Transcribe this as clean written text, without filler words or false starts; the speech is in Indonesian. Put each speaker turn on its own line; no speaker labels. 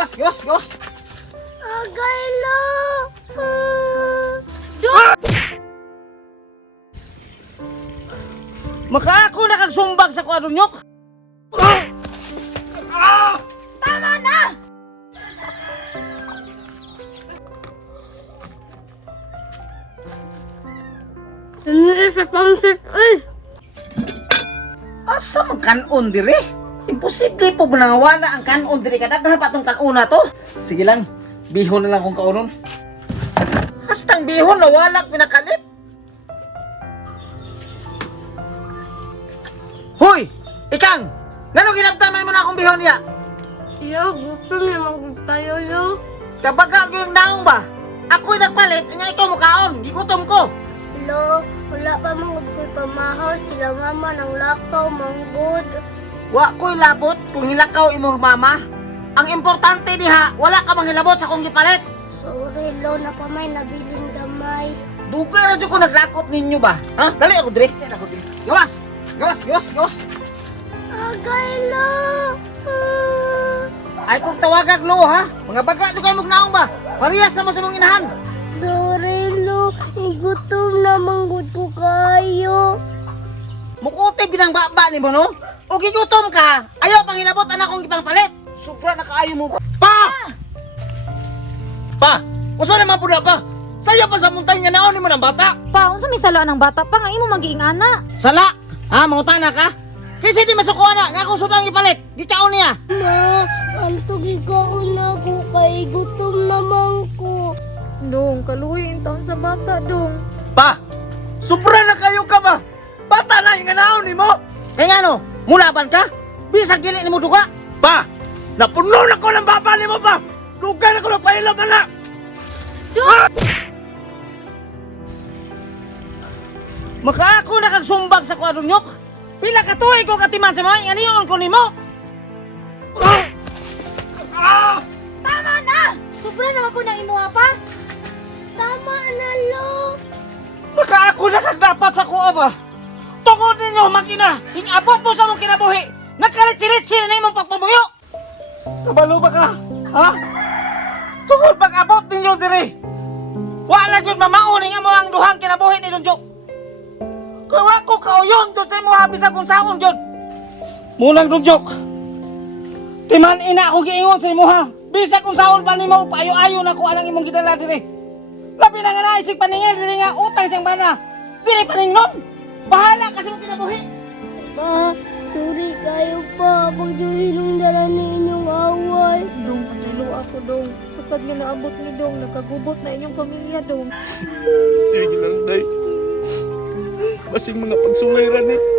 Yos.
Agay lo.
Maka ako nakagsumbag sa kwadron nyok.
Tama na! Sa pangsit, ay!
Asa man kanon dire? Imposible po nangawala ang kanon dire kadaghan pa tong kanon na to. Sige lang, bihon na lang kung kaunon. Hastang bihon nawala pinakalit. Hoy! Ikang! Ngano ginabtaman mo na akong bihon niya?
Yo, gusto niya magtayo yo.
Kapag yung naong ba? Ako'y nagpalit, nga ikaw mukaon, gigutom ko.
Lo, wala pa mong ko'y pamahaw. Sila mama ng lakaw, manggod.
Wa ko'y labot kung hilakaw imong mama. Ang importante diha, wala ka manghilabot sa kong gipalit.
Sorry, lo, na pa may nabiling gamay.
Dugay radyo ko naglakot ninyo ba? Ha? Dali ako dire. Gawas!
Agay lo.
Ay kung tawagag lo ha? Mga baga do kayo magnaong ba? Parehas na mo sa mong inahan.
Sorry, lo. Igutom na manggod ko kayo.
Mukote binang baba ni mo no? O gigutom ka, ayaw pang hilabot anak kong gipang palit. Sobra na kaayo mo ba?
Pa! Unsa naman po na pa? Saya pa sa muntanya naon mo ng bata?
Pa, unsa may sala ng bata pa nga imo magiing ana?
Sala! Ha? Mangutana ka? Kasi di masukuha na, nga kung sudang ipalit, di kaon niya.
Ma, antog ikaw na ko kay gutom naman ko.
Dong, kaluoy yung taon sa bata, dong.
Pa! Sobra na kayo ka ba? Bata na yung naon ni mo?
Kaya ano, mulaban ka? Bisag gili ni mo duga?
Pa! Napuno na ko ng baba ni mo pa! Lugar na ko na pailam na!
Maka ako nakagsumbag sa kwadron nyok. Pila ka tuig ko katiman sa mga inganiyon ko nimo.
Tama na! Sobra naman po na imuha pa.
Tama na, lo.
Maka ako nakagdapat sa kuha ba? Tungod ninyo, makina, inabot mo sa mong kinabuhi. Nagkalit-silit na imong pagpabuyo. Kabalo ba ka? Ha? Tungod pag-abot ninyo dire. Wala jud mamauning amo ang duhang kinabuhi ni Donjok. Kawa ko kauyon jud sa imo habis akong saon jud. Mulang Donjok. Timan ina ako giingon sa imo ha. Bisa kung saon pa nimo paayo-ayo na ko anang imong gidala dire. Labi na nga naisig paningil dire nga utang siyang bana. Dire paningnon. Bahala kasi mo kinabuhi.
Pa, sorry kayo pa. Pagduhin ng dala ni inyong away.
Dong, patulo ako, dong. Sakad nga naabot ni dong. Nagkagubot na inyong pamilya, dong.
Sige lang, day. Masing mga pagsulay ran eh.